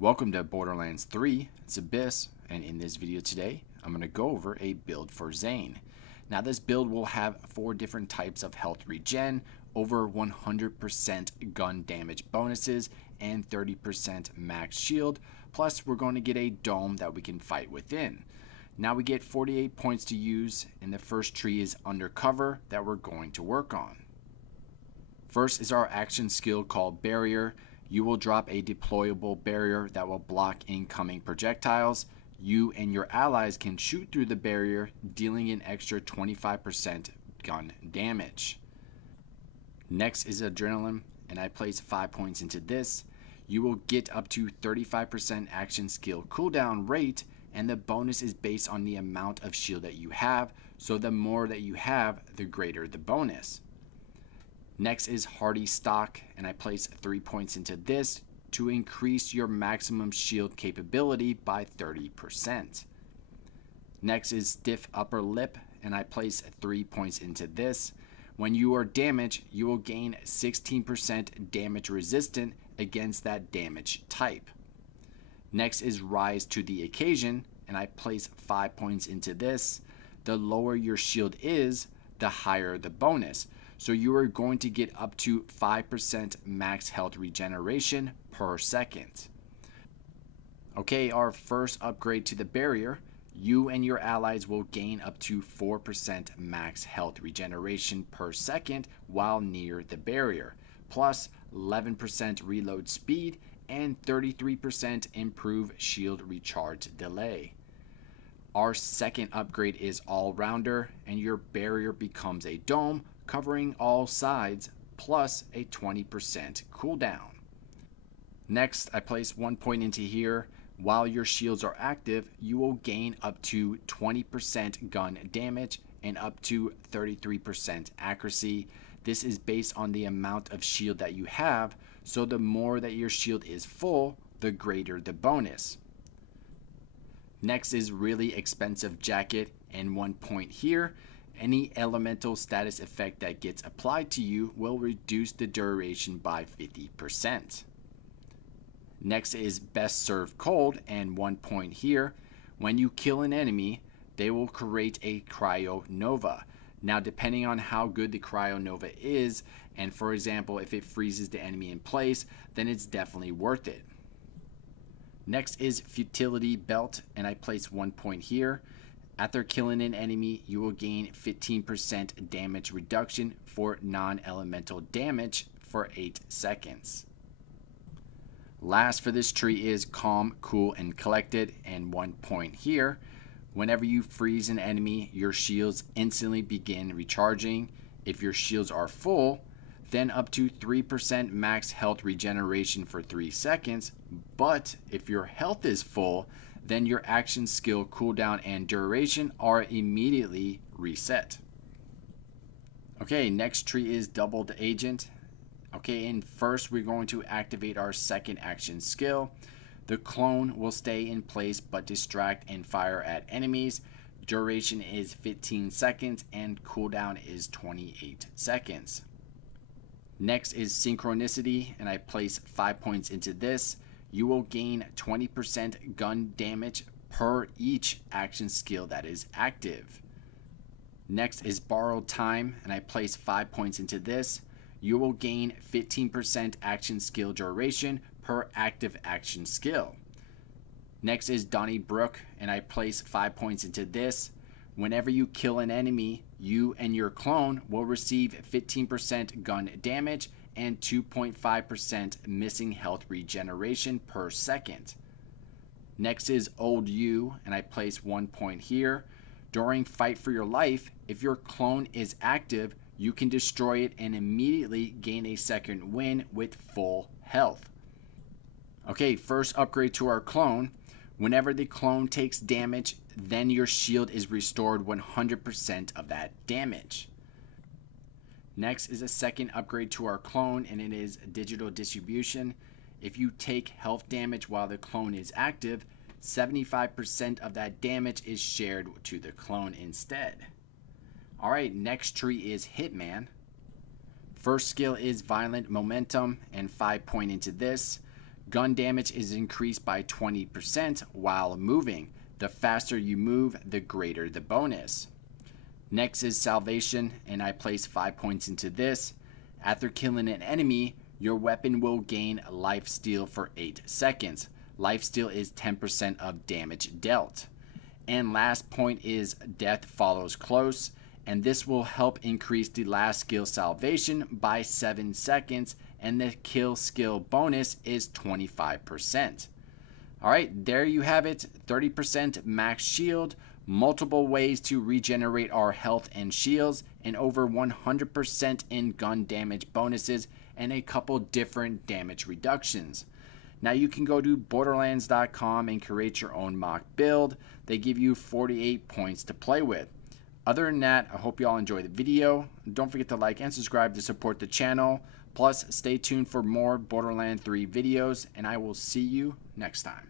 Welcome to Borderlands 3, it's Abyss, and in this video today, I'm going to go over a build for Zane. Now this build will have 4 different types of health regen, over 100% gun damage bonuses, and 30% max shield, plus we're going to get a dome that we can fight within. Now we get 48 points to use, and the first tree is Undercover that we're going to work on. First is our action skill called Barrier. You will drop a deployable barrier that will block incoming projectiles. You and your allies can shoot through the barrier, dealing an extra 25% gun damage. Next is Adrenaline, and I place 5 points into this. You will get up to 35% action skill cooldown rate, and the bonus is based on the amount of shield that you have, so the more that you have, the greater the bonus. Next is Hardy Stock, and I place 3 points into this to increase your maximum shield capability by 30%. Next is Stiff Upper Lip, and I place 3 points into this. When you are damaged, you will gain 16% damage resistant against that damage type. Next is Rise to the Occasion, and I place 5 points into this. The lower your shield is, the higher the bonus. So you are going to get up to 5% max health regeneration per second. Okay, our first upgrade to the barrier, you and your allies will gain up to 4% max health regeneration per second while near the barrier, plus 11% reload speed and 33% improved shield recharge delay. Our second upgrade is All-Rounder, and your barrier becomes a dome covering all sides, plus a 20% cooldown. Next, I place 1 point into here. While your shields are active, you will gain up to 20% gun damage and up to 33% accuracy. This is based on the amount of shield that you have, so the more that your shield is full, the greater the bonus. Next is Really Expensive Jacket, and 1 point here. Any elemental status effect that gets applied to you will reduce the duration by 50%. Next is Best Served Cold, and 1 point here. When you kill an enemy, they will create a Cryo Nova. Now depending on how good the Cryo Nova is, and for example if it freezes the enemy in place, then it's definitely worth it. Next is Futility Belt, and I place 1 point here. After killing an enemy, you will gain 15% damage reduction for non-elemental damage for 8 seconds. Last for this tree is Calm, Cool, and Collected, and 1 point here. Whenever you freeze an enemy, your shields instantly begin recharging. If your shields are full, then up to 3% max health regeneration for 3 seconds, but if your health is full, then your action skill cooldown and duration are immediately reset. Okay, next tree is Doubled Agent. Okay, and first we're going to activate our second action skill. The clone will stay in place but distract and fire at enemies. Duration is 15 seconds and cooldown is 28 seconds. Next is Synchronicity, and I place 5 points into this. You will gain 20% gun damage per each action skill that is active. Next is Borrowed Time, and I place 5 points into this. You will gain 15% action skill duration per active action skill. Next is Donnybrook, and I place 5 points into this. Whenever you kill an enemy, you and your clone will receive 15% gun damage and 2.5% missing health regeneration per second. Next is Old You, and I place 1 point here. During Fight for Your Life, if your clone is active, you can destroy it and immediately gain a second win with full health. Okay, first upgrade to our clone. Whenever the clone takes damage, then your shield is restored 100% of that damage. Next is a second upgrade to our clone, and it is Digital Distribution. If you take health damage while the clone is active, 75% of that damage is shared to the clone instead. Alright, next tree is Hitman. First skill is Violent Momentum, and 5 point into this. Gun damage is increased by 20% while moving. The faster you move, the greater the bonus. Next is salvation, and I place 5 points into this. After killing an enemy, your weapon will gain lifesteal for 8 seconds. Lifesteal is 10% of damage dealt. And last point is death follows close, and this will help increase the last skill salvation by 7 seconds, and the kill skill bonus is 25%. Alright, there you have it, 30% max shield, multiple ways to regenerate our health and shields, and over 100% in gun damage bonuses, and a couple different damage reductions. Now you can go to Borderlands.com and create your own mock build. They give you 48 points to play with. Other than that, I hope you all enjoy the video. Don't forget to like and subscribe to support the channel. Plus, stay tuned for more Borderlands 3 videos, and I will see you next time.